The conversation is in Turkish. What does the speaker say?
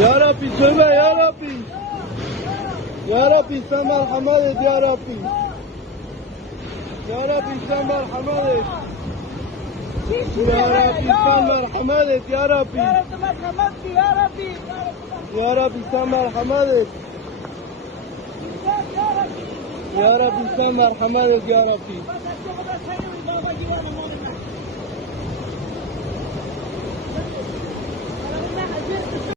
Ya Rabbi söyle ya Rabbi. Ya Rabbi sen merhamet et ya Rabbi. Ya Rabbi sen merhamet et. Ya Rabbi sen merhamet et ya Rabbi. Ya Rabbi sen merhamet et. Ya Rabbi sen merhamet et ya Rabbi.